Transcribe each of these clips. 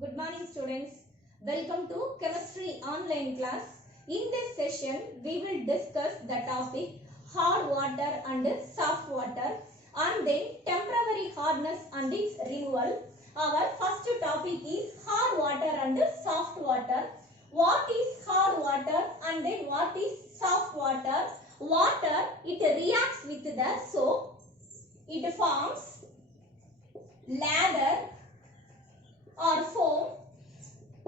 Good morning students. Welcome to chemistry online class. In this session we will discuss the topic hard water and soft water and then temporary hardness and its removal. Our first topic is hard water and soft water. What is hard water and then what is soft water? Water, it reacts with the soap. It forms lather or foam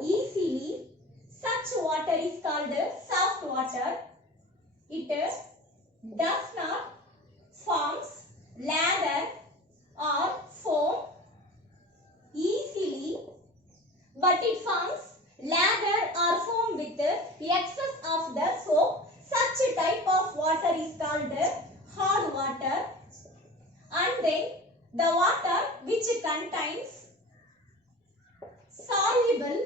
easily. Such water is called soft water. It does not forms lather or foam easily, but it forms lather or foam with excess of the soap. Such type of water is called hard water. And then the water which contains soluble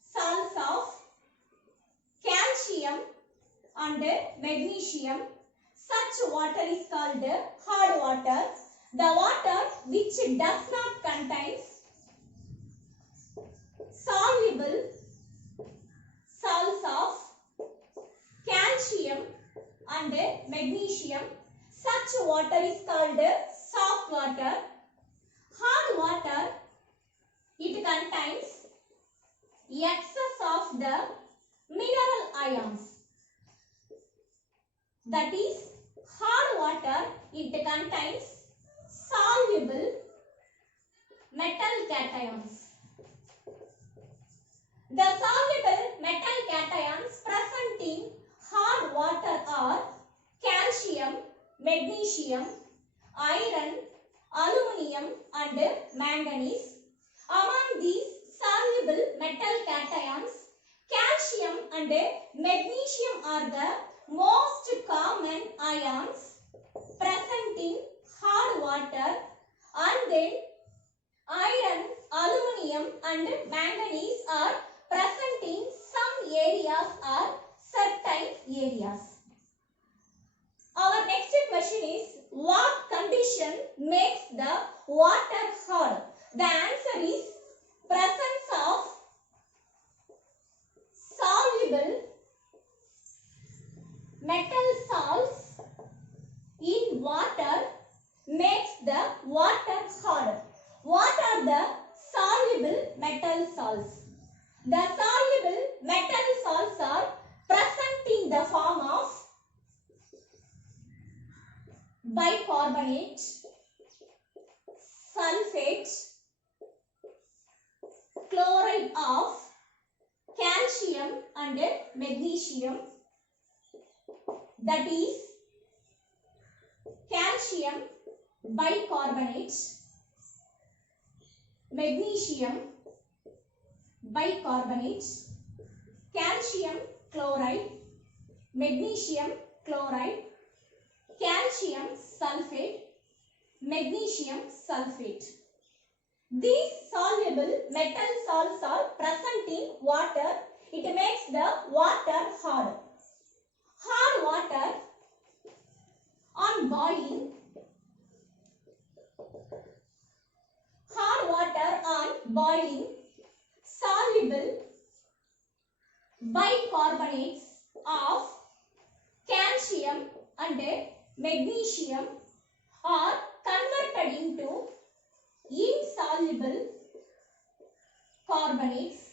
salts of calcium and magnesium. Such water is called hard water. The water which does not contain soluble salts of calcium and magnesium. Such water is called soft water. Hard water, it contains excess of the mineral ions. That is, hard water, it contains soluble metal cations. The soluble metal cations present in hard water are calcium, magnesium, iron, aluminium and manganese. Among these soluble metal cations, calcium and magnesium are the most common ions present in hard water, and then iron, aluminium and manganese are present in some areas or certain areas. Our next question is, what condition makes the water hard? The answer is presence of soluble metal salts in water makes the water hard. What are the soluble metal salts? The soluble metal salts are present in the form of bicarbonate, sulfate, chloride of calcium and magnesium. That is calcium bicarbonate, magnesium bicarbonate, calcium chloride, magnesium chloride, calcium sulfate, magnesium sulfate. These soluble metal salts are present in water. It makes the water hard. Hard water on boiling. Hard water on boiling. Soluble bicarbonates of calcium and magnesium are converted into insoluble carbonates.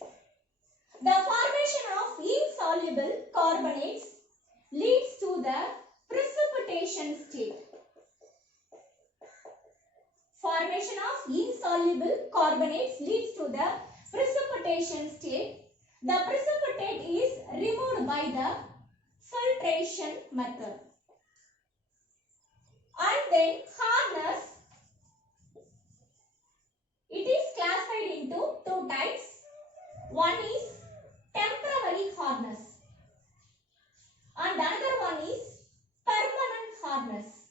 The formation of insoluble carbonates leads to the precipitation state. Formation of insoluble carbonates leads to the precipitation state. The precipitate is removed by the filtration method. And then hardness, it is classified into two types. One is temporary hardness and another one is permanent hardness.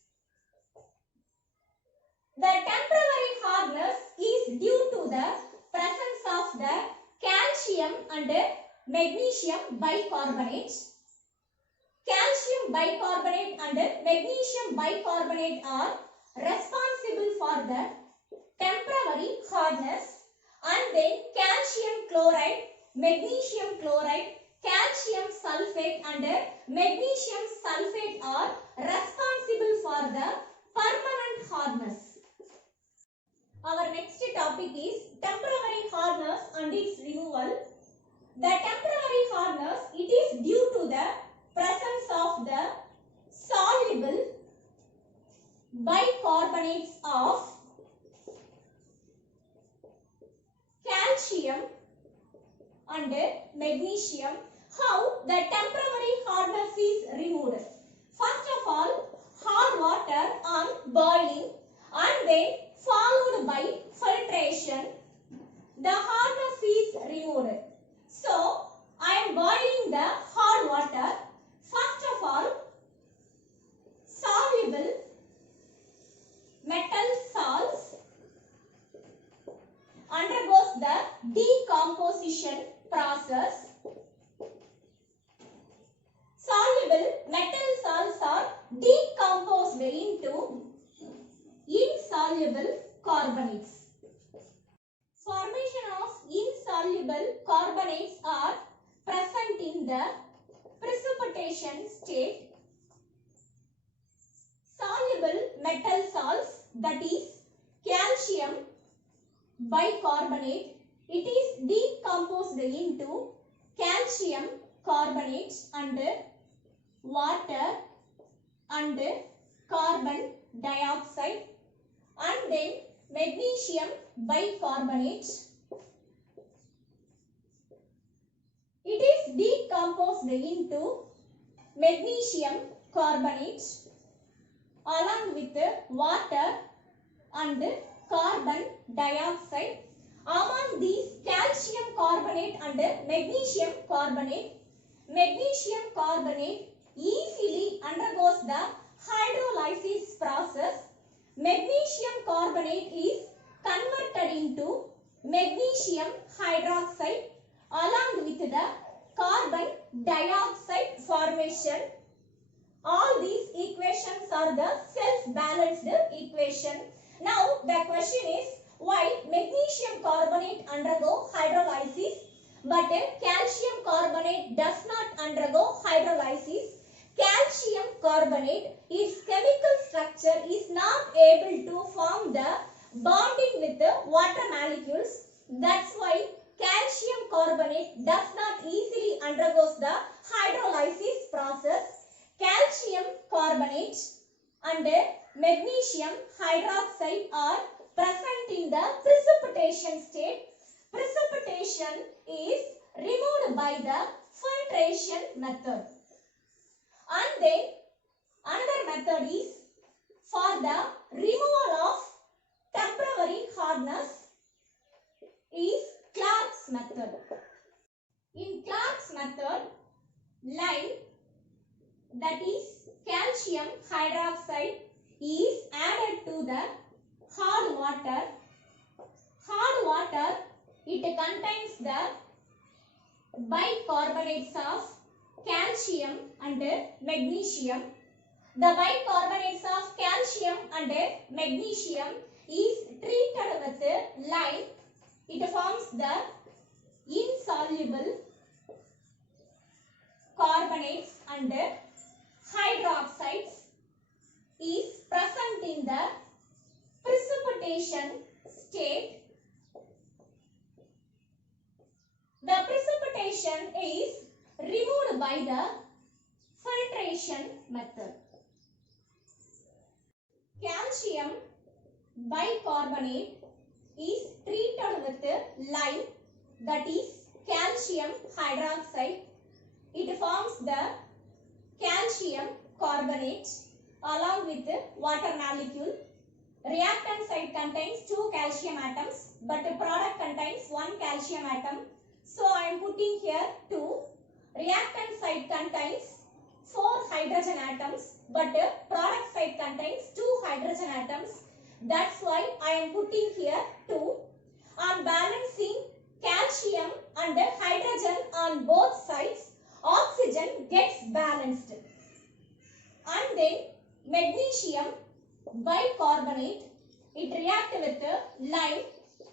The temporary hardness is due to the presence of the calcium and magnesium bicarbonate. Calcium bicarbonate and magnesium bicarbonate are responsible for the temporary hardness, and chloride, magnesium chloride, calcium sulfate and magnesium sulfate are responsible for the permanent hardness. Our next topic is temporary hardness and its removal. The temporary hardness, it is due to the presence of the soluble bicarbonates of calcium and magnesium. How the temporary hardness is removed? First of all, hot water on boiling and then followed by filtration, the hardness is removed. So, I am boiling the hot water. First of all, soluble metal salts undergoes the decomposition process. Soluble metal salts are decomposed into insoluble carbonates. Formation of insoluble carbonates are present in the precipitation state. Soluble metal salts, that is calcium bicarbonate, it is decomposed into calcium carbonate and water and carbon dioxide and then magnesium bicarbonate. It is decomposed into magnesium carbonate along with water and carbon dioxide. Among these calcium carbonate and magnesium carbonate easily undergoes the hydrolysis process. Magnesium carbonate is converted into magnesium hydroxide along with the carbon dioxide formation. All these equations are the self-balanced equation. Now the question is, why magnesium carbonate undergo hydrolysis but calcium carbonate does not undergo hydrolysis? Calcium carbonate, its chemical structure is not able to form the bonding with the water molecules. That's why calcium carbonate does not easily undergoes the hydrolysis process. Calcium carbonate and magnesium hydroxide are present in the precipitation state. Precipitation is removed by the filtration method. And then another method is for the removal of temporary hardness is Clark's method. In Clark's method, lime, that is calcium hydroxide, is added to the hard water. Hard water, it contains the bicarbonates of calcium and magnesium. The bicarbonates of calcium and magnesium is treated with lime. It forms the insoluble carbonates and hydroxides is present in the precipitation state. The precipitation is removed by the filtration method. Calcium bicarbonate is treated with lime, that is calcium hydroxide. It forms the calcium carbonate along with water molecule. Reactant side contains 2 calcium atoms, but the product contains 1 calcium atom. So I am putting here 2. Reactant side contains 4 hydrogen atoms, but the product side contains 2 hydrogen atoms. That's why I am putting here 2. On balancing calcium and hydrogen on both sides, oxygen gets balanced. And then magnesium bicarbonate, it reacts with lime,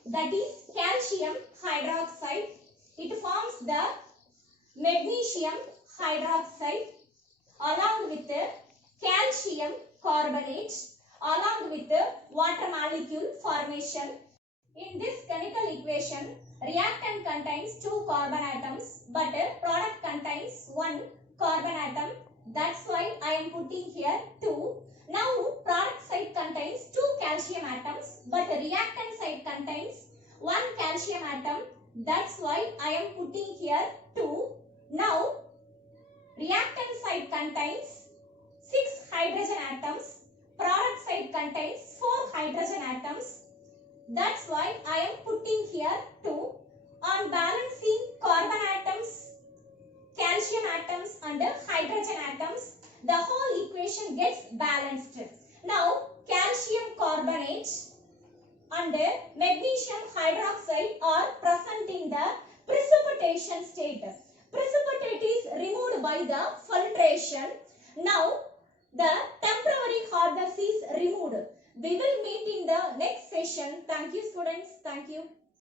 that is calcium hydroxide. It forms the magnesium hydroxide along with calcium carbonate along with water molecule formation. In this chemical equation, reactant contains 2 carbon atoms but product contains 1 carbon atom. That's why I am putting here 2. Now product side contains 2 calcium atoms but reactant side contains 1 calcium atom. That's why I am putting here 2. Now reactant side contains 6 hydrogen atoms. Product side contains 4 hydrogen atoms. That's why I am putting here 2. On balancing carbon atoms, calcium atoms and hydrogen atoms, the whole equation gets balanced. Now calcium carbonate and magnesium hydroxide are present in the precipitation state. Precipitate is removed by the filtration. Now the temporary hardness is removed. We will meet in the next session. Thank you students. Thank you.